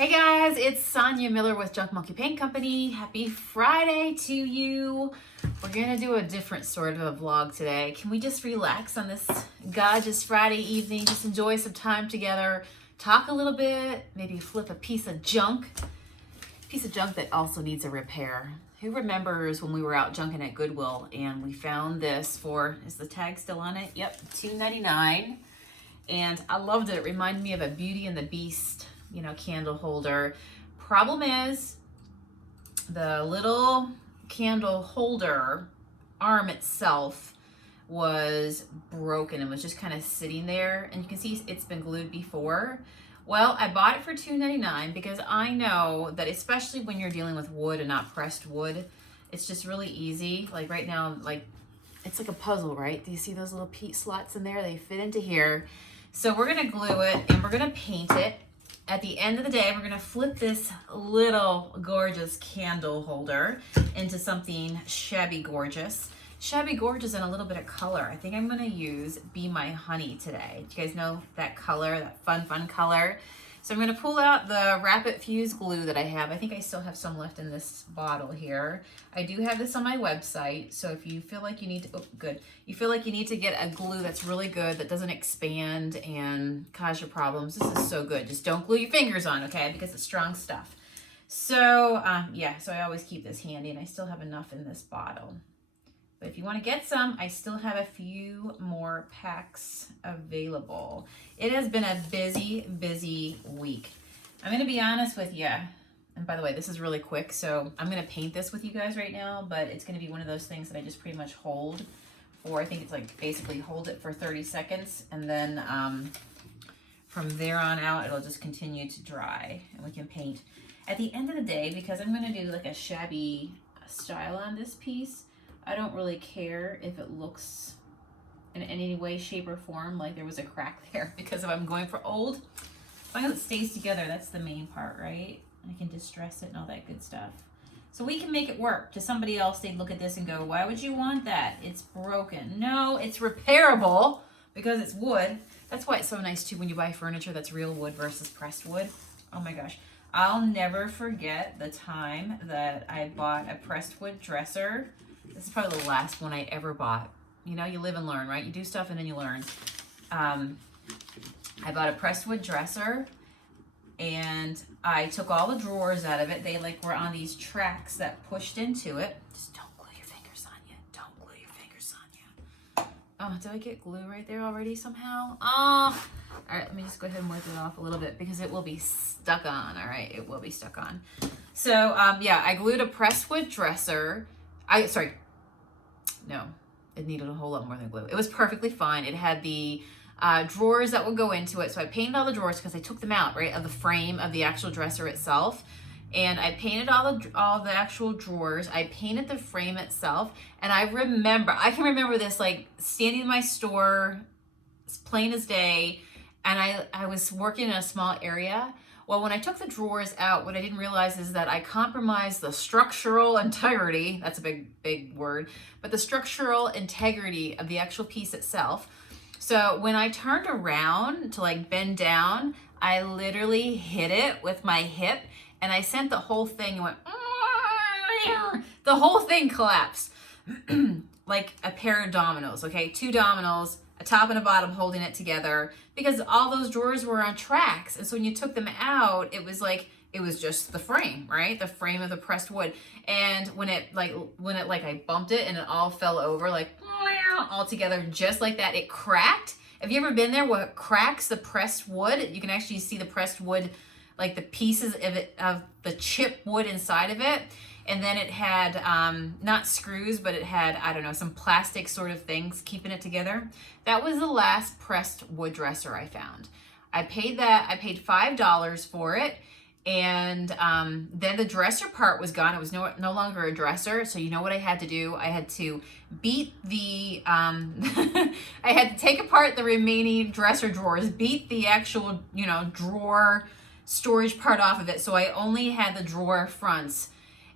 Hey guys, it's Sonia Miller with Junk Monkey Paint Company. Happy Friday to you. We're gonna do a different sort of a vlog today. Can we just relax on this gorgeous Friday evening? Just enjoy some time together, talk a little bit, maybe flip a piece of junk that also needs a repair. Who remembers when we were out junking at Goodwill and we found this for, is the tag still on it? Yep, $2.99. And I loved it. It reminded me of a Beauty and the Beast, candle holder. Problem is, the little candle holder arm itself was broken and was just kind of sitting there. And you can see it's been glued before. Well, I bought it for $2.99 because I know that especially when you're dealing with wood and not pressed wood, it's just really easy. Like right now, it's like a puzzle, right? Do you see those little slots in there? They fit into here. So we're gonna glue it and we're gonna paint it. At the end of the day, we're gonna flip this little gorgeous candle holder into something shabby gorgeous. Shabby gorgeous and a little bit of color. I think I'm gonna use Be My Honey today. Do you guys know that color, that fun color? So I'm gonna pull out the Rapid Fuse glue that I have. I think I still have some left in this bottle here. I do have this on my website, so if you feel like you need to, you feel like you need to get a glue that's really good, that doesn't expand and cause you problems, this is so good. Just don't glue your fingers on, okay? Because it's strong stuff. So, so I always keep this handy, and I still have enough in this bottle. But if you want to get some, I still have a few more packs available. It has been a busy week. I'm going to be honest with you. And by the way, this is really quick, so I'm going to paint this with you guys right now, but it's going to be one of those things that I just pretty much hold for, I think it's like basically hold it for 30 seconds, and then from there on out, it'll just continue to dry, and we can paint. At the end of the day, because I'm going to do like a shabby style on this piece, I don't really care if it looks in any way, shape, or form like there was a crack there, because if I'm going for old, as long as it stays together, that's the main part, right? I can distress it and all that good stuff. So we can make it work. To somebody else, they'd look at this and go, why would you want that? It's broken. No, it's repairable because it's wood. That's why it's so nice too when you buy furniture that's real wood versus pressed wood. Oh my gosh. I'll never forget the time that I bought a pressed wood dresser. This is probably the last one I ever bought. You live and learn, right? You do stuff and then you learn. I bought a pressed wood dresser and I took all the drawers out of it. They were on these tracks that pushed into it. Just don't glue your fingers, Sonia. Don't glue your fingers, Sonia. Oh, did I get glue right there already somehow? Oh, all right, let me just go ahead and wipe it off a little bit because it will be stuck on, all right? It will be stuck on. So, I glued a pressed wood dresser. No, it needed a whole lot more than glue. It was perfectly fine. It had the drawers that would go into it. So I painted all the drawers because I took them out, right, of the frame of the actual dresser itself. And I painted all the actual drawers. I painted the frame itself. And I can remember this, standing in my store, it's plain as day. And I was working in a small area. Well, when I took the drawers out, what I didn't realize is that I compromised the structural integrity, that's a big word, but the structural integrity of the actual piece itself. So when I turned around to bend down, I literally hit it with my hip and I sent the whole thing and went, the whole thing collapsed like a pair of dominoes, okay? 2 dominoes, a top and a bottom holding it together, because all those drawers were on tracks. And so when you took them out, it was just the frame, right? The frame of the pressed wood. And when I bumped it and it all fell over, all together, just like that, it cracked. Have you ever been there where it cracks the pressed wood? You can actually see the pressed wood, the pieces of the chip wood inside of it. And then it had, not screws, but it had, I don't know, some plastic sort of things keeping it together. That was the last pressed wood dresser I found. I paid $5 for it. And then the dresser part was gone. It was no longer a dresser. So you know what I had to do? I had to beat the, I had to take apart the remaining dresser drawers, beat the actual, drawer storage part off of it. So I only had the drawer fronts.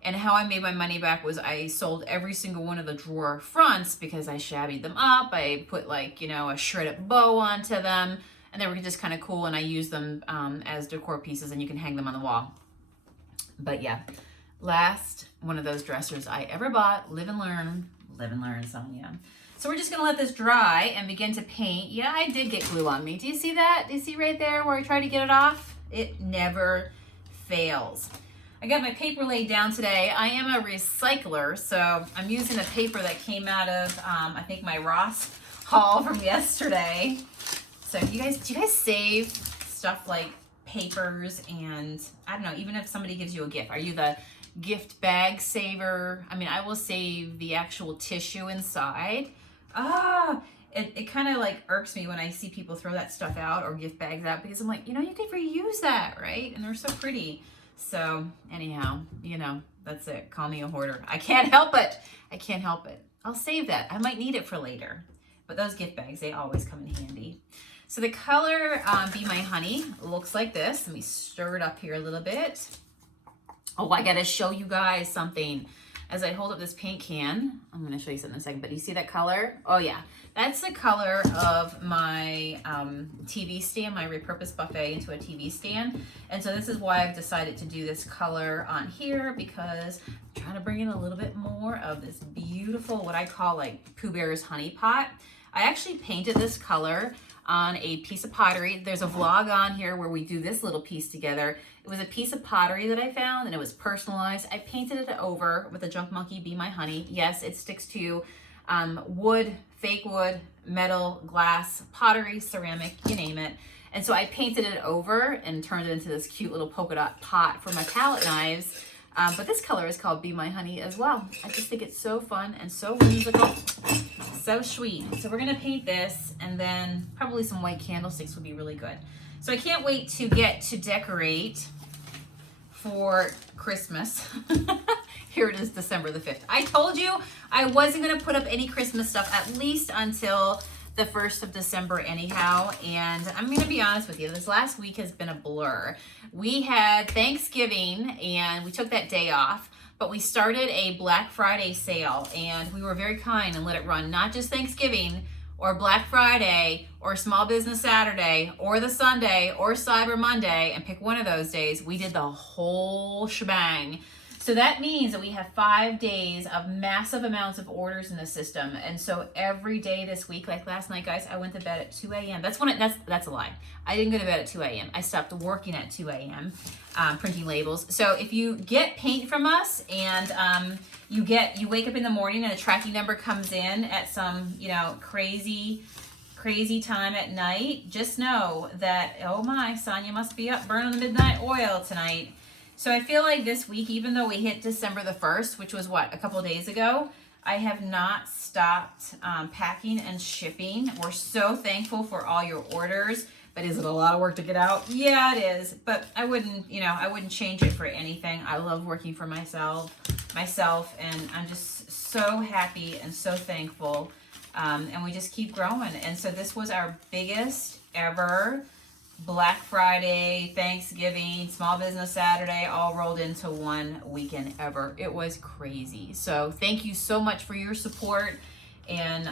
And how I made my money back was I sold every single one of the drawer fronts because I shabbied them up. I put a shredded bow onto them. and they were just kind of cool, and I use them as decor pieces, and you can hang them on the wall. But yeah, last one of those dressers I ever bought. Live and learn, Sonia. So we're just gonna let this dry and begin to paint. Yeah, I did get glue on me. Do you see that? Do you see right there where I tried to get it off? It never fails. I got my paper laid down today. I am a recycler, so I'm using the paper that came out of, I think, my Ross haul from yesterday. So do you guys save stuff like papers and, I don't know, even if somebody gives you a gift? Are you the gift bag saver? I mean, I will save the actual tissue inside. It kind of like irks me when I see people throw that stuff out or gift bags out, because I'm like, you could reuse that, right? And they're so pretty. So anyhow, that's it. Call me a hoarder. I can't help it. I'll save that. I might need it for later. But those gift bags, they always come in handy. So the color Be My Honey looks like this. Let me stir it up here a little bit. Oh, I gotta show you guys something. As I hold up this paint can, I'm gonna show you something in a second, but do you see that color? Oh yeah, that's the color of my TV stand, my Repurpose buffet into a TV stand. And so this is why I've decided to do this color on here, because I'm trying to bring in a little bit more of this beautiful, what I call like Pooh Bear's honey pot. I actually painted this color on a piece of pottery. There's a vlog on here where we do this little piece together. It was a piece of pottery that I found, and it was personalized. I painted it over with a Junk Monkey Be My Honey. Yes, it sticks to wood, fake wood, metal, glass, pottery, ceramic, you name it. And so I painted it over and turned it into this cute little polka dot pot for my palette knives. But this color is called Be My Honey as well. I just think it's so fun and so whimsical, so sweet. So we're gonna paint this, and then probably some white candlesticks would be really good. So I can't wait to get to decorate for Christmas. Here it is, December the 5th. I told you I wasn't gonna put up any Christmas stuff at least until the 1st of December anyhow. And I'm gonna be honest with you, this last week has been a blur. We had Thanksgiving and we took that day off, but we started a Black Friday sale, and we were very kind and let it run not just Thanksgiving or Black Friday or Small Business Saturday or the Sunday or Cyber Monday, and pick one of those days. We did the whole shebang. So that means that we have 5 days of massive amounts of orders in the system. And so every day this week, like last night, guys, I went to bed at 2 a.m. That's a lie. I didn't go to bed at 2 a.m. I stopped working at 2 a.m. Printing labels. So if you get paint from us and you wake up in the morning and a tracking number comes in at some, crazy time at night, just know that, oh my, Sonia must be up burning the midnight oil tonight. So I feel like this week, even though we hit December the 1st, which was a couple of days ago, I have not stopped packing and shipping. We're so thankful for all your orders, but is it a lot of work to get out? Yeah, it is, but I wouldn't change it for anything. I love working for myself, and I'm just so happy and so thankful, and we just keep growing. And so this was our biggest ever Black Friday, Thanksgiving, Small Business Saturday, all rolled into one weekend ever. It was crazy. So thank you so much for your support. And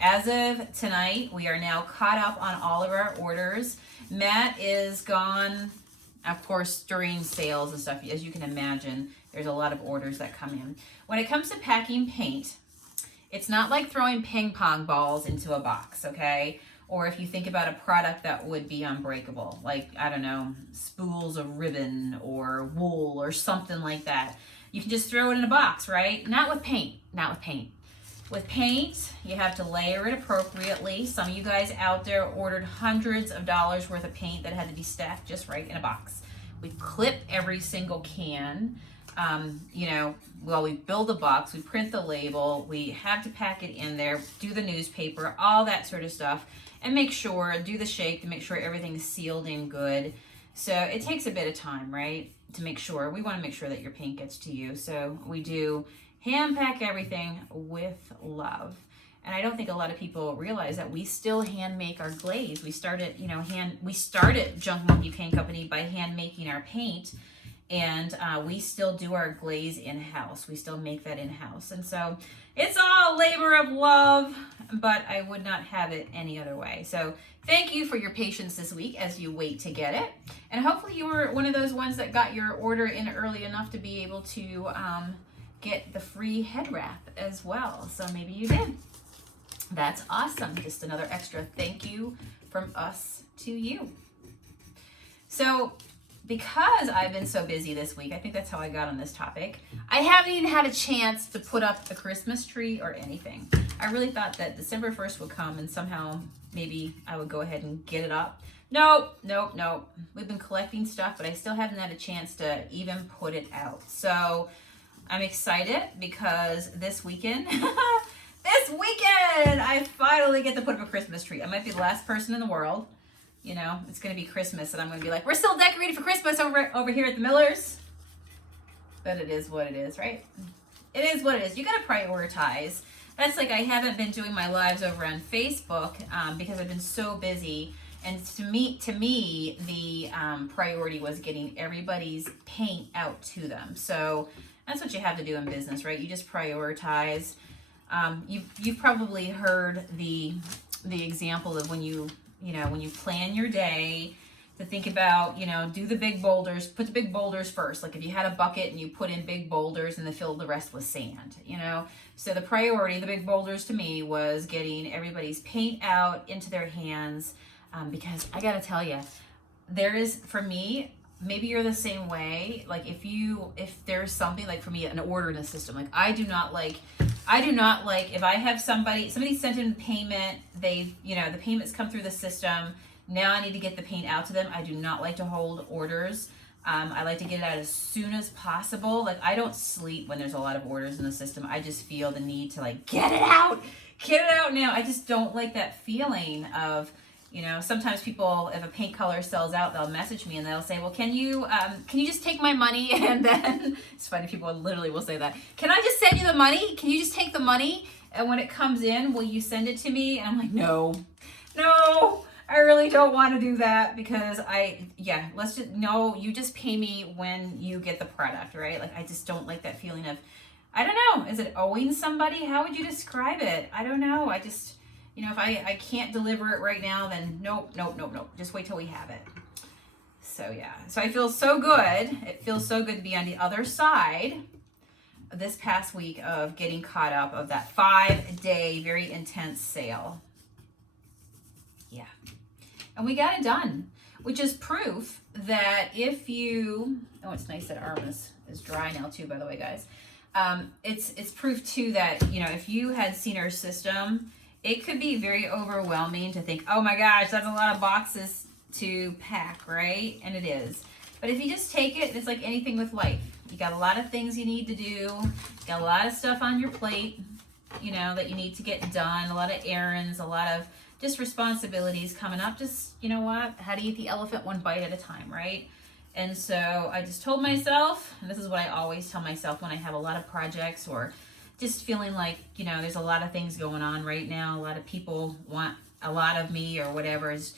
as of tonight, we are now caught up on all of our orders. Matt is gone, of course, during sales and stuff. As you can imagine, there's a lot of orders that come in. When it comes to packing paint, it's not like throwing ping pong balls into a box, okay? Or if you think about a product that would be unbreakable, like, I don't know, spools of ribbon or wool or something like that. You can just throw it in a box, right? Not with paint. With paint, you have to layer it appropriately. Some of you guys out there ordered hundreds of dollars worth of paint that had to be stacked just right in a box. We clip every single can. We build the box, we print the label, we have to pack it in there, do the newspaper, all that sort of stuff, and do the shake to make sure everything's sealed in good. So it takes a bit of time, right? We want to make sure that your paint gets to you. So we do hand pack everything with love. And I don't think a lot of people realize that we still hand make our glaze. We started Junk Monkey Paint Company by hand making our paint. And we still do our glaze in-house. We still make that in-house. And so it's all labor of love, but I would not have it any other way. So thank you for your patience this week as you wait to get it. And hopefully you were one of those ones that got your order in early enough to be able to get the free head wrap as well. So maybe you did. That's awesome. Just another extra thank you from us to you. So because I've been so busy this week, I think that's how I got on this topic, I haven't even had a chance to put up a Christmas tree or anything. I really thought that December 1st would come and somehow maybe I would go ahead and get it up. Nope. We've been collecting stuff, but I still haven't had a chance to even put it out. So I'm excited because this weekend, I finally get to put up a Christmas tree. I might be the last person in the world. You know, it's going to be Christmas, and I'm going to be like, we're still decorated for Christmas over here at the Millers. But it is what it is, right? It is what it is. You got to prioritize. That's like I haven't been doing my lives over on Facebook because I've been so busy. And to me, the priority was getting everybody's paint out to them. So that's what you have to do in business, right? You just prioritize. You've probably heard the example of when you plan your day to think about, do the big boulders, put the big boulders first. Like if you had a bucket and you put in big boulders and then fill the rest with sand, So the priority, the big boulders to me was getting everybody's paint out into their hands because I got to tell you, there is, for me, maybe you're the same way. Like if there's something like for me, an order in a system, like I do not like if I have somebody sent in payment, the payments come through the system. Now I need to get the paint out to them. I do not like to hold orders. I like to get it out as soon as possible. Like I don't sleep when there's a lot of orders in the system. I just feel the need to like, get it out now. I just don't like that feeling of, sometimes people, if a paint color sells out, they'll message me and they'll say, well, can you just take my money? And then it's funny, people literally will say that. Can I just send you the money? Can you just take the money? And when it comes in, will you send it to me? And I'm like, no, I really don't want to do that because you just pay me when you get the product, right? Like I just don't like that feeling of, I don't know, is it owing somebody? How would you describe it? I don't know. I just, if I can't deliver it right now, then nope. Just wait till we have it. So yeah, so I feel so good. It feels so good to be on the other side this past week of getting caught up of that 5-day, very intense sale. Yeah. And we got it done, which is proof that if you, it's nice that arm is dry now too, by the way, guys. It's proof too that, if you had seen our system, it could be very overwhelming to think, oh my gosh, that's a lot of boxes to pack, right? And it is. But if you just take it, it's like anything with life. You got a lot of things you need to do. You got a lot of stuff on your plate, that you need to get done. A lot of errands, a lot of just responsibilities coming up. Just, how do you eat the elephant one bite at a time, right? And so I just told myself, and this is what I always tell myself when I have a lot of projects or just feeling like, there's a lot of things going on right now. A lot of people want a lot of me or whatever. As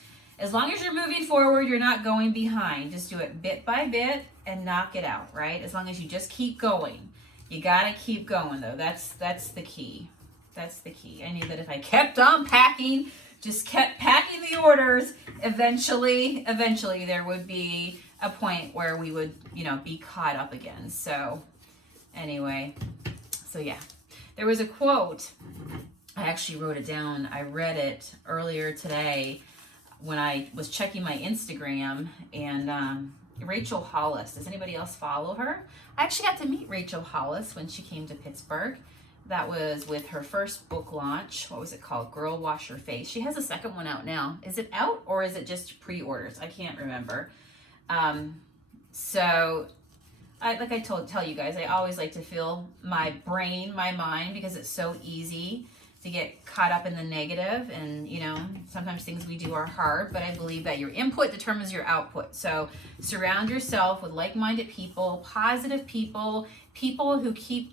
long as you're moving forward, you're not going behind. Just do it bit by bit and knock it out, right? As long as you just keep going. You got to keep going, though. That's the key. That's the key. I knew that if I kept on packing, just kept packing the orders, eventually there would be a point where we would, be caught up again. So anyway, so yeah, there was a quote. I actually wrote it down. I read it earlier today when I was checking my Instagram, and Rachel Hollis. Does anybody else follow her? I actually got to meet Rachel Hollis when she came to Pittsburgh. That was with her first book launch. What was it called? Girl Wash Your Face. She has a second one out now. Is it out or is it just pre-orders? I can't remember. So I tell you guys, I always like to feel my brain, my mind, because it's so easy to get caught up in the negative. And, sometimes things we do are hard, but I believe that your input determines your output. So surround yourself with like-minded people, positive people, people who keep,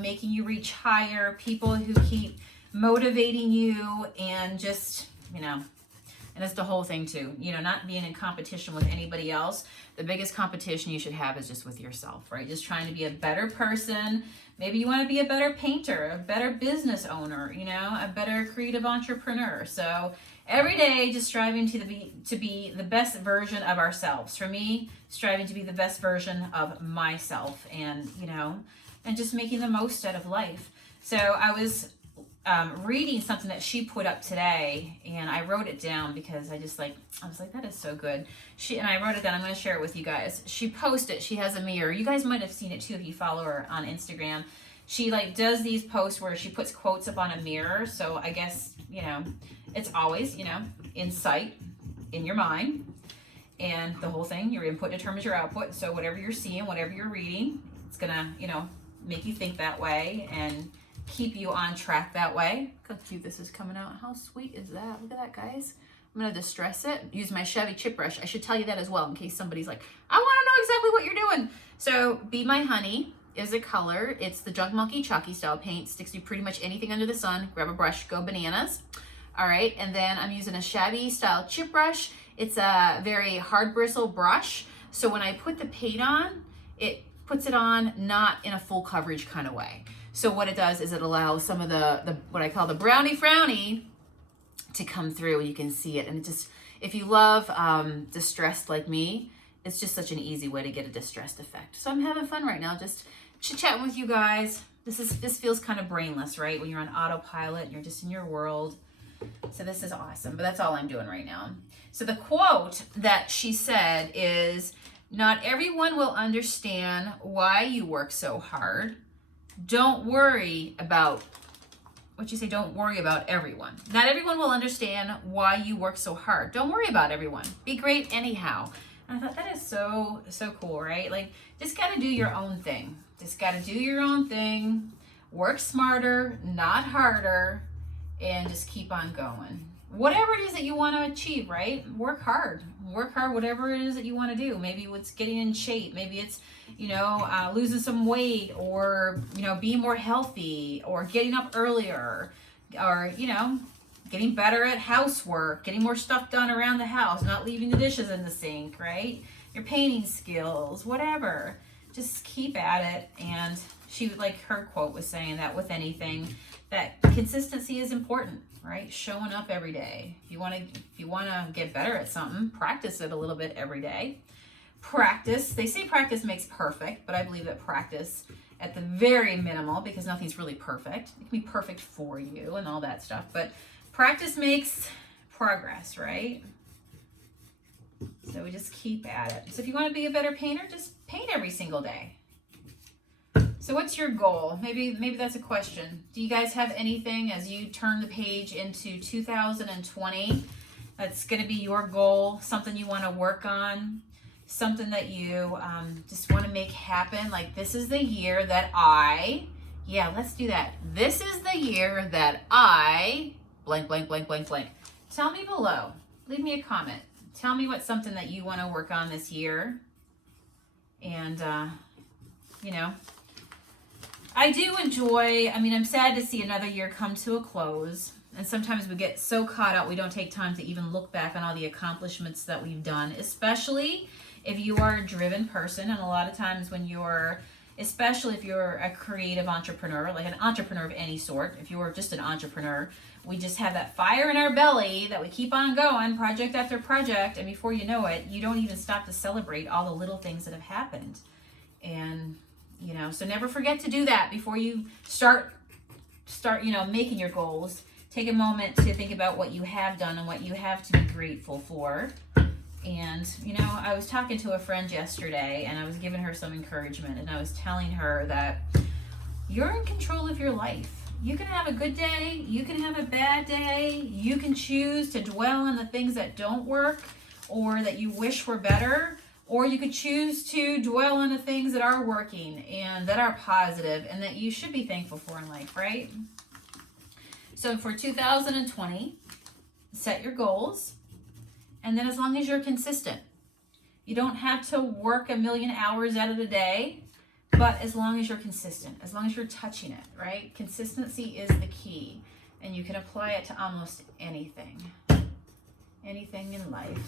making you reach higher, people who keep motivating you, and just, and And it's the whole thing too, you know, not being in competition with anybody else. The biggest competition you should have is just with yourself, right? Just trying to be a better person. Maybe you want to be a better painter, a better business owner, you know, a better creative entrepreneur. So every day, just striving to be the best version of ourselves. For me, striving to be the best version of myself, and, you know, and just making the most out of life. So I was reading something that she put up today, and I wrote it down because I was like, that is so good. And I wrote it down. I'm going to share it with you guys. She posted, she has a mirror. You guys might have seen it too if you follow her on Instagram. She like does these posts where she puts quotes up on a mirror. So I guess, you know, it's always, you know, in sight, in your mind, and the whole thing, your input determines your output. So whatever you're seeing, whatever you're reading, it's gonna, you know, make you think that way and keep you on track that way. Look how cute this is coming out. How sweet is that? Look at that, guys. I'm gonna distress it. Use my Chevy chip brush. I should tell you that as well in case somebody's like, I wanna know exactly what you're doing. So Be My Honey is a color. It's the Junk Monkey chalky style paint. Sticks to pretty much anything under the sun. Grab a brush, go bananas. All right, and then I'm using a shabby style chip brush. It's a very hard bristle brush. So when I put the paint on, it puts it on not in a full coverage kind of way. So what it does is it allows some of the what I call the brownie frowny to come through, and you can see it. And it just, if you love distressed like me, it's just such an easy way to get a distressed effect. So I'm having fun right now, just chit-chatting with you guys. This feels kind of brainless, right? When you're on autopilot and you're just in your world. So this is awesome, but that's all I'm doing right now. So the quote that she said is, not everyone will understand why you work so hard. Don't worry about, don't worry about everyone. Not everyone will understand why you work so hard. Don't worry about everyone. Be great anyhow. And I thought that is so cool, right? Like, just got to do your own thing. Just got to do your own thing. Work smarter, not harder. And just keep on going. Whatever it is that you want to achieve, right? Work hard, whatever it is that you want to do. Maybe it's getting in shape. Maybe it's, you know, losing some weight, or, you know, being more healthy, or getting up earlier, or, you know, getting better at housework, getting more stuff done around the house, not leaving the dishes in the sink, right? Your painting skills, whatever. Just keep at it. And she, like her quote was saying that with anything, that consistency is important, right? Showing up every day. If you want to get better at something, practice it a little bit every day. Practice. They say practice makes perfect, but I believe that practice at the very minimal, because nothing's really perfect. It can be perfect for you and all that stuff, but practice makes progress, right? So we just keep at it. So if you want to be a better painter, just paint every single day. So what's your goal? Maybe that's a question. Do you guys have anything as you turn the page into 2020 that's going to be your goal, something you want to work on, something that you just want to make happen? Like, this is the year that let's do that. This is the year that I blank, blank, blank, blank, blank. Tell me below. Leave me a comment. Tell me what's something that you want to work on this year. And, you know, I do enjoy, I'm sad to see another year come to a close. And sometimes we get so caught up, we don't take time to even look back on all the accomplishments that we've done, especially if you are a driven person. And a lot of times especially if you're a creative entrepreneur, like an entrepreneur of any sort, if you're just an entrepreneur, we just have that fire in our belly that we keep on going, project after project. And before you know it, you don't even stop to celebrate all the little things that have happened. And you know, so never forget to do that before you start, you know, making your goals. Take a moment to think about what you have done and what you have to be grateful for. And, you know, I was talking to a friend yesterday, and I was giving her some encouragement, and I was telling her that you're in control of your life. You can have a good day. You can have a bad day. You can choose to dwell on the things that don't work or that you wish were better. Or you could choose to dwell on the things that are working and that are positive and that you should be thankful for in life, right? So for 2020, set your goals. And then as long as you're consistent, you don't have to work 1,000,000 hours out of the day, but as long as you're consistent, as long as you're touching it, right? Consistency is the key, and you can apply it to almost anything. anything in life.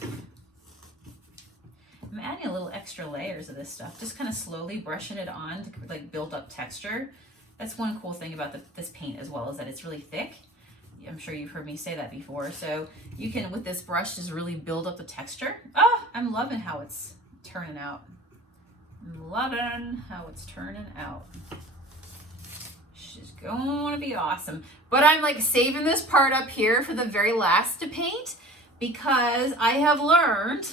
I'm adding a little extra layers of this stuff, just kind of slowly brushing it on to like build up texture. That's one cool thing about this paint as well, is that it's really thick. I'm sure you've heard me say that before. So you can, with this brush, just really build up the texture. Oh, I'm loving how it's turning out. I'm loving how it's turning out. She's going to be awesome. But I'm like saving this part up here for the very last to paint, because I have learned,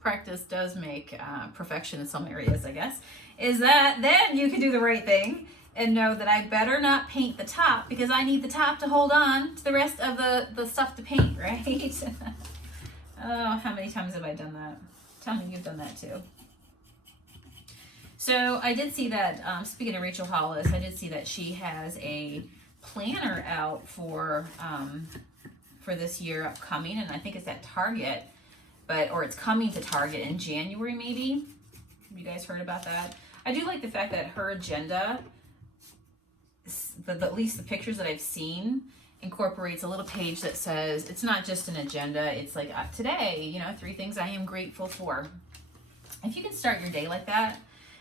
practice does make perfection in some areas, I guess, is that then you can do the right thing and know that I better not paint the top, because I need the top to hold on to the rest of the stuff to paint, right? Oh, how many times have I done that? Tell me you've done that too. So I did see that, speaking of Rachel Hollis, I did see that she has a planner out for this year upcoming, and I think it's at Target, or it's coming to Target in January maybe. Have you guys heard about that? I do like the fact that her agenda, at least the pictures that I've seen, incorporates a little page that says, it's not just an agenda, it's like today, 3 things I am grateful for. If you can start your day like that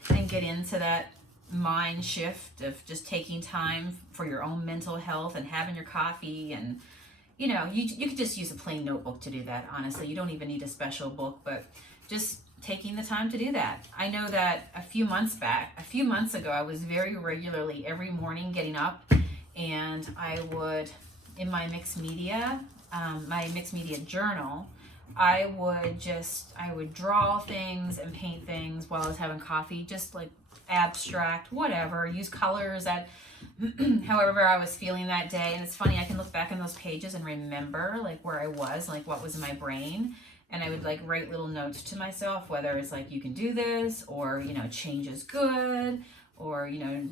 and get into that mind shift of just taking time for your own mental health and having your coffee, and you could just use a plain notebook to do that, honestly. You don't even need a special book, but just taking the time to do that. I know that a few months ago, I was very regularly every morning getting up, and I would, in my mixed media journal, I would draw things and paint things while I was having coffee, just like abstract, whatever, use colors that however I was feeling that day. And it's funny, I can look back in those pages and remember like where I was, like what was in my brain. And I would like write little notes to myself, whether it's like, you can do this, or, change is good, or,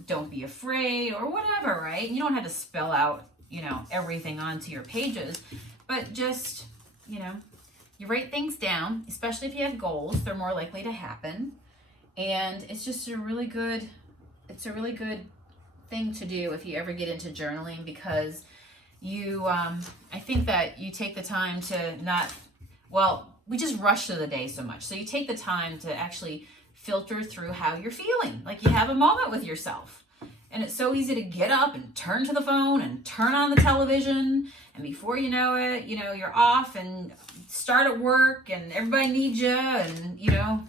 don't be afraid, or whatever, right? You don't have to spell out, everything onto your pages, but just, you write things down, especially if you have goals, they're more likely to happen. And it's just a really good thing to do if you ever get into journaling, because I think that you take the time to we just rush through the day so much. So you take the time to actually filter through how you're feeling. Like you have a moment with yourself. And it's so easy to get up and turn to the phone and turn on the television. And before you know it, you're off and start at work and everybody needs you, and, your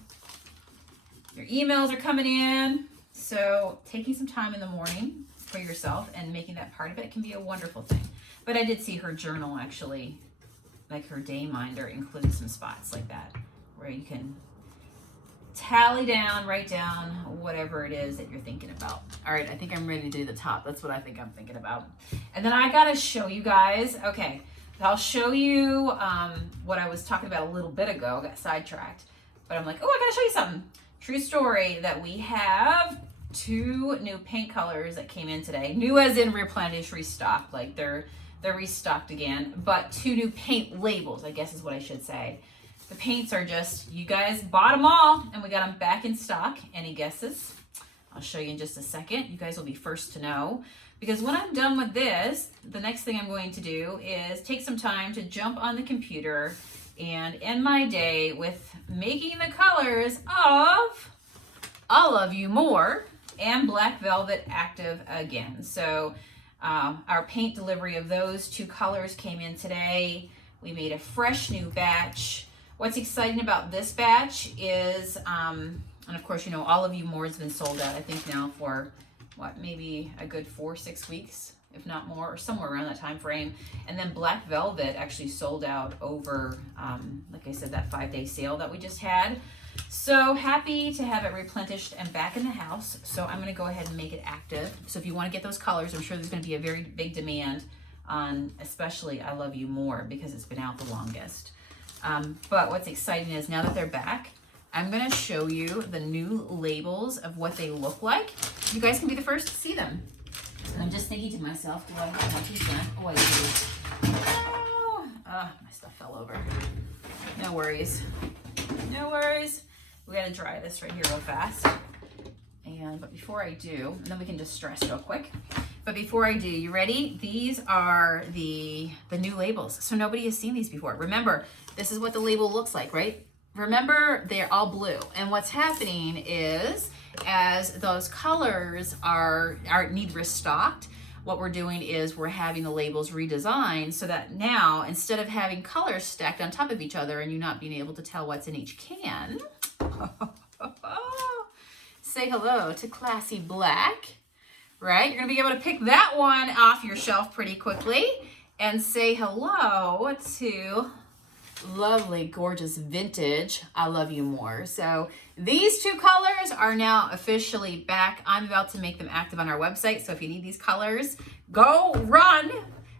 emails are coming in. So taking some time in the morning for yourself and making that part of it can be a wonderful thing. But I did see her journal actually, like her day minder, included some spots like that where you can write down whatever it is that you're thinking about. All right, I think I'm ready to do the top. That's what I think I'm thinking about. And then I gotta show you guys, okay, I'll show you what I was talking about a little bit ago. I got sidetracked, but I'm like, oh, I gotta show you something. True story that we have 2 new paint colors that came in today. New as in replenished, restocked, like they're restocked again, but 2 new paint labels, I guess is what I should say. The paints are just, you guys bought them all, and we got them back in stock. Any guesses? I'll show you in just a second. You guys will be first to know, because when I'm done with this, the next thing I'm going to do is take some time to jump on the computer and end my day with making the colors of I Love You More and Black Velvet Active again. So our paint delivery of those 2 colors came in today. We made a fresh new batch. What's exciting about this batch is, and of course, All Of You More has been sold out, I think now for maybe a good 4 or 6 weeks, if not more, or somewhere around that time frame. And then Black Velvet actually sold out over, like I said, that 5-day sale that we just had. So happy to have it replenished and back in the house. So I'm going to go ahead and make it active. So if you want to get those colors, I'm sure there's going to be a very big demand on especially I Love You More, because it's been out the longest. But what's exciting is now that they're back, I'm going to show you the new labels of what they look like. You guys can be the first to see them. And I'm just thinking to myself, do I have one piece done? Oh, I do. Oh, my stuff fell over. No worries. No worries. We got to dry this right here real fast. But before I do, and then we can just stress real quick. But before I do, you ready? These are the new labels. So nobody has seen these before. Remember, this is what the label looks like, right? Remember, they're all blue. And what's happening is, as those colors need restocked, what we're doing is we're having the labels redesigned so that now, instead of having colors stacked on top of each other and you not being able to tell what's in each can, say hello to Classy Black. Right? You're going to be able to pick that one off your shelf pretty quickly and say hello to lovely, gorgeous vintage I Love You More. So these two colors are now officially back. I'm about to make them active on our website. So if you need these colors, go run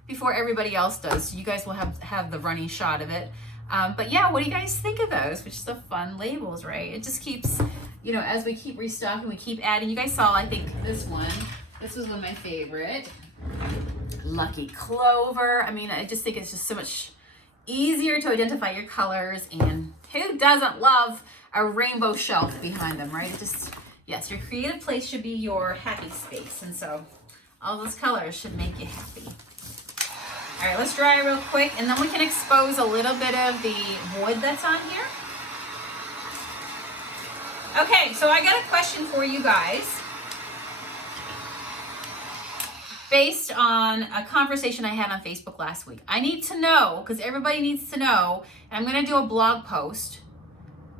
before everybody else does. So you guys will have the running shot of it. But yeah, what do you guys think of those? Which is the fun labels, right? It just keeps, you know, as we keep restocking, we keep adding. You guys saw, I think, this one. This was one of my favorite. Lucky Clover. I mean, I just think it's just so much easier to identify your colors. And who doesn't love a rainbow shelf behind them, right? It just, yes, your creative place should be your happy space. And so all those colors should make you happy. All right, let's dry real quick. And then we can expose a little bit of the wood that's on here. Okay, so I got a question for you guys. Based on a conversation I had on Facebook last week. I need to know, because everybody needs to know, and I'm going to do a blog post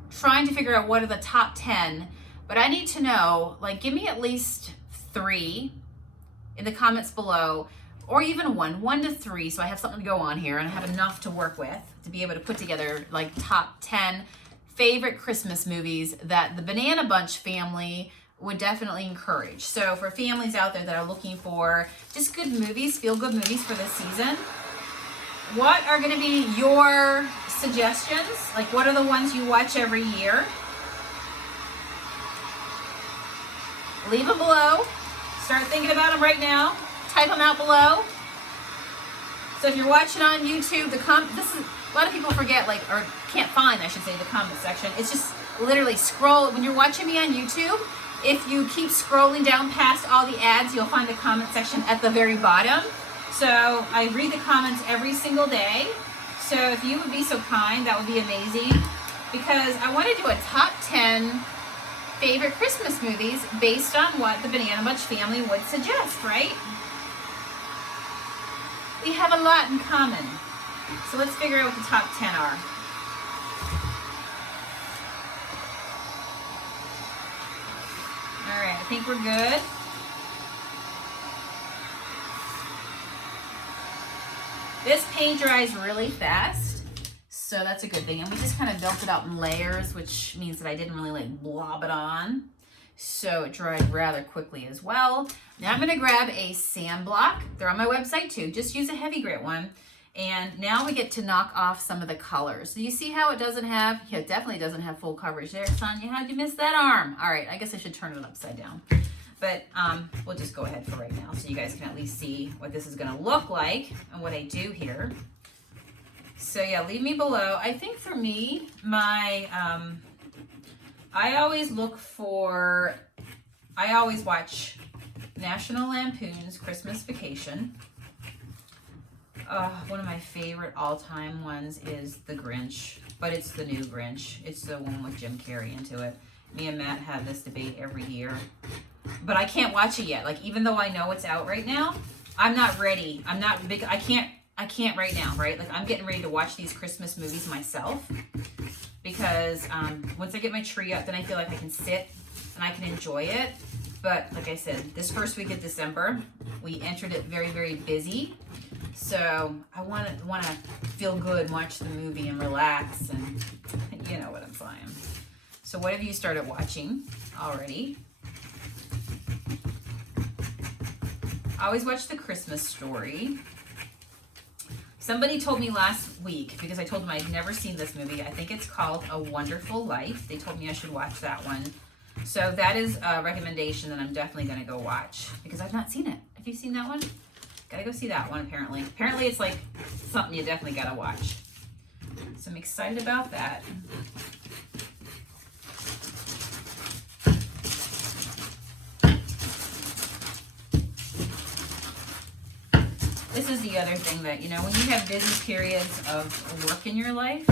trying to figure out what are the top 10, but I need to know, like, give me at least 3 in the comments below, or even 1 to 3, so I have something to go on here and I have enough to work with to be able to put together, like, top 10 favorite Christmas movies that the Banana Bunch family would definitely encourage. So for families out there that are looking for just good movies, feel-good movies for this season, what are going to be your suggestions? Like, what are the ones you watch every year? Leave them below. Start thinking about them right now. Type them out below. So if you're watching on YouTube, a lot of people forget, like, or can't find, I should say, the comment section. It's just literally scroll. When you're watching me on YouTube, if you keep scrolling down past all the ads, you'll find the comment section at the very bottom. So I read the comments every single day. So if you would be so kind, that would be amazing. Because I want to do a top 10 favorite Christmas movies based on what the Banana Bunch family would suggest, right? We have a lot in common. So let's figure out what the top 10 are. All right, I think we're good. This paint dries really fast, so that's a good thing. And we just kind of dumped it out in layers, which means that I didn't really like blob it on. So it dried rather quickly as well. Now I'm gonna grab a sand block. They're on my website too. Just use a heavy grit one. And now we get to knock off some of the colors. So you see how it doesn't have, yeah, it definitely doesn't have full coverage there. Sonia, how'd you miss that arm? All right, I guess I should turn it upside down. But we'll just go ahead for right now so you guys can at least see what this is gonna look like and what I do here. So yeah, leave me below. I think for me, my, I always watch National Lampoon's Christmas Vacation. One of my favorite all-time ones is The Grinch, but it's the new Grinch. It's the one with Jim Carrey into it. Me and Matt have this debate every year, but I can't watch it yet. Like, even though I know it's out right now, I'm not ready. I'm not big. I can't right now, right? Like, I'm getting ready to watch these Christmas movies myself because once I get my tree up, then I feel like I can sit and I can enjoy it. But like I said, this first week of December, we entered it very, very busy. So I want to feel good, watch the movie and relax, and you know what I'm saying. So what have you started watching already? I always watch The Christmas Story. Somebody told me last week, because I told them I'd never seen this movie, I think it's called A Wonderful Life. They told me I should watch that one. So that is a recommendation that I'm definitely going to go watch because I've not seen it. Have you seen that one? Gotta go see that one, apparently. Apparently it's like something you definitely gotta watch. So I'm excited about that. is the other thing that, you know, when you have busy periods of work in your life,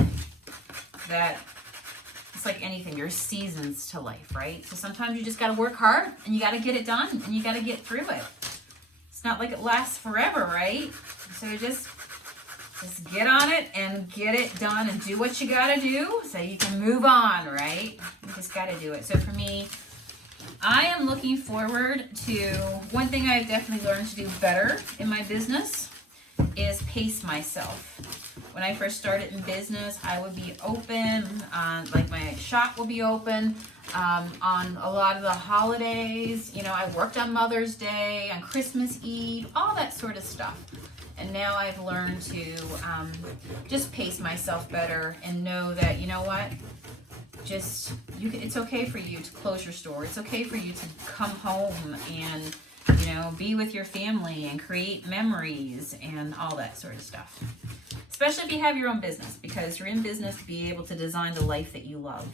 that it's like anything, there's seasons to life, right? So sometimes you just got to work hard and you got to get it done and you got to get through it. It's not like it lasts forever, right? So just get on it and get it done and do what you got to do so you can move on, right? You just got to do it. So for me, I am looking forward to, one thing I've definitely learned to do better in my business is pace myself. When I first started in business, I would be open, like my shop will be open on a lot of the holidays. You know, I worked on Mother's Day, on Christmas Eve, all that sort of stuff. And now I've learned to just pace myself better and know that, you know what, it's okay for you to close your store. It's okay for you to come home and, you know, be with your family and create memories and all that sort of stuff. Especially if you have your own business, because you're in business to be able to design the life that you love.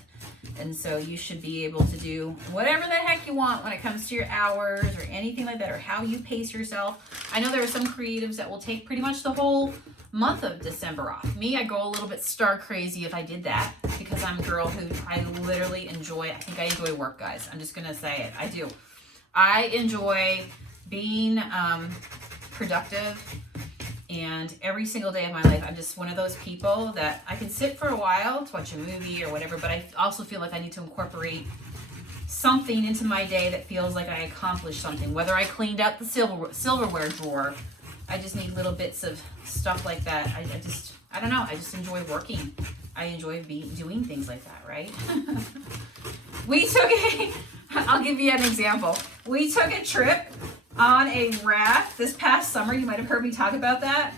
And so you should be able to do whatever the heck you want when it comes to your hours or anything like that, or how you pace yourself. I know there are some creatives that will take pretty much the whole month of December off. Me, I go a little bit star crazy if I did that, because I'm a girl who I literally enjoy, I think I enjoy work, guys. I'm just going to say it. I do. I enjoy being productive. And every single day of my life, I'm just one of those people that I can sit for a while to watch a movie or whatever, but I also feel like I need to incorporate something into my day that feels like I accomplished something. Whether I cleaned out the silverware drawer, I just need little bits of stuff like that. I don't know, I just enjoy working. I enjoy doing things like that, right? I'll give you an example. We took a trip on a raft this past summer. You might have heard me talk about that.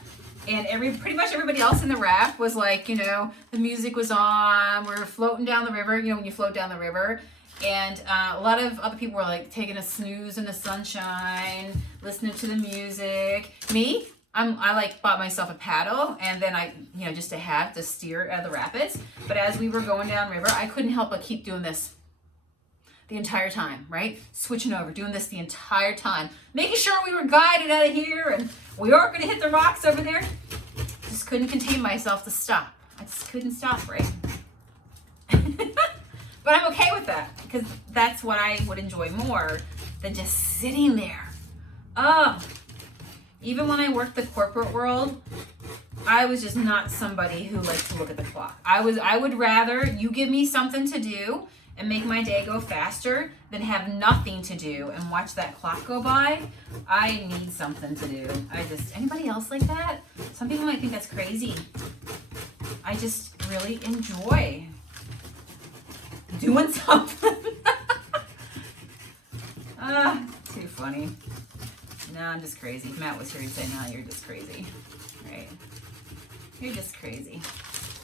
And pretty much everybody else in the raft was like, you know, the music was on. We were floating down the river, you know, when you float down the river. And a lot of other people were like taking a snooze in the sunshine, listening to the music. Me, I like bought myself a paddle, and then I, you know, just to have to steer out of the rapids. But as we were going down river, I couldn't help but keep doing this the entire time, right? Switching over, doing this the entire time, making sure we were guided out of here and we weren't going to hit the rocks over there. Just couldn't contain myself to stop. I just couldn't stop, right? But I'm okay with that, because that's what I would enjoy more than just sitting there. Oh, even when I worked the corporate world, I was just not somebody who liked to look at the clock. I would rather you give me something to do and make my day go faster than have nothing to do and watch that clock go by. I need something to do. Anybody else like that? Some people might think that's crazy. I just really enjoy doing something. Too funny. No, I'm just crazy. If Matt was here, he'd say, no, you're just crazy. Right? You're just crazy.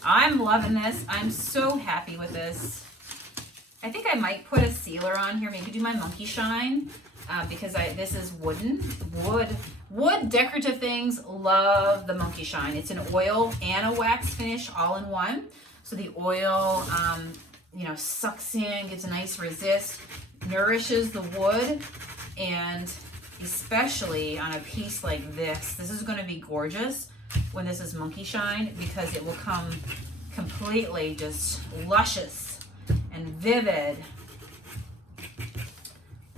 I'm loving this. I'm so happy with this. I think I might put a sealer on here, maybe do my monkey shine, because this is wood decorative things. Love the monkey shine. It's an oil and a wax finish all in one. So the oil, you know, sucks in, gets a nice resist, nourishes the wood, and especially on a piece like this is going to be gorgeous when this is monkey shine, because it will come completely just luscious and vivid.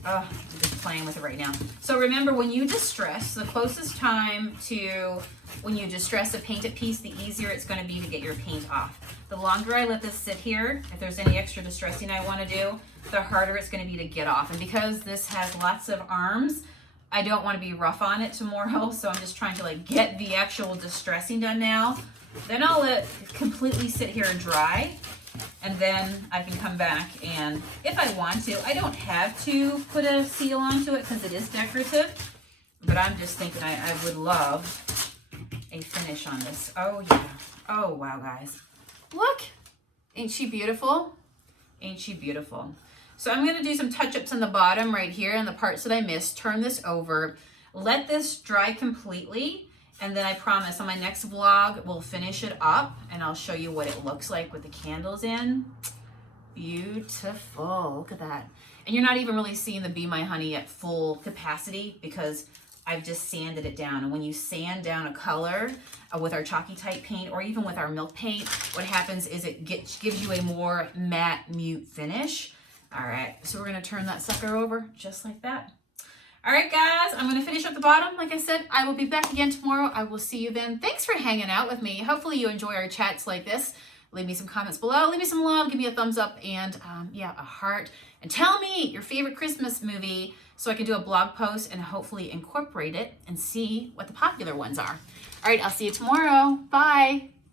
Oh, I'm just playing with it right now. So remember, when you distress, the closest time to when you distress a painted piece, the easier it's going to be to get your paint off. The longer I let this sit here, if there's any extra distressing I want to do, the harder it's going to be to get off. And because this has lots of arms, I don't want to be rough on it tomorrow, so I'm just trying to like get the actual distressing done now. Then I'll let it completely sit here and dry, and then I can come back, and if I want to, I don't have to put a seal onto it because it is decorative, but I'm just thinking I would love a finish on this. Oh yeah. Oh wow, guys. Look. Ain't she beautiful? Ain't she beautiful? So I'm going to do some touch-ups on the bottom right here and the parts that I missed. Turn this over. Let this dry completely. And then I promise on my next vlog, we'll finish it up and I'll show you what it looks like with the candles in. Beautiful. Look at that. And you're not even really seeing the Be My Honey at full capacity because I've just sanded it down. And when you sand down a color with our chalky type paint or even with our milk paint, what happens is it gives you a more matte, mute finish. All right, so we're gonna turn that sucker over just like that. All right, guys, I'm gonna finish up the bottom. Like I said, I will be back again tomorrow. I will see you then. Thanks for hanging out with me. Hopefully you enjoy our chats like this. Leave me some comments below. Leave me some love. Give me a thumbs up and yeah, a heart. And tell me your favorite Christmas movie so I can do a blog post and hopefully incorporate it and see what the popular ones are. All right, I'll see you tomorrow. Bye.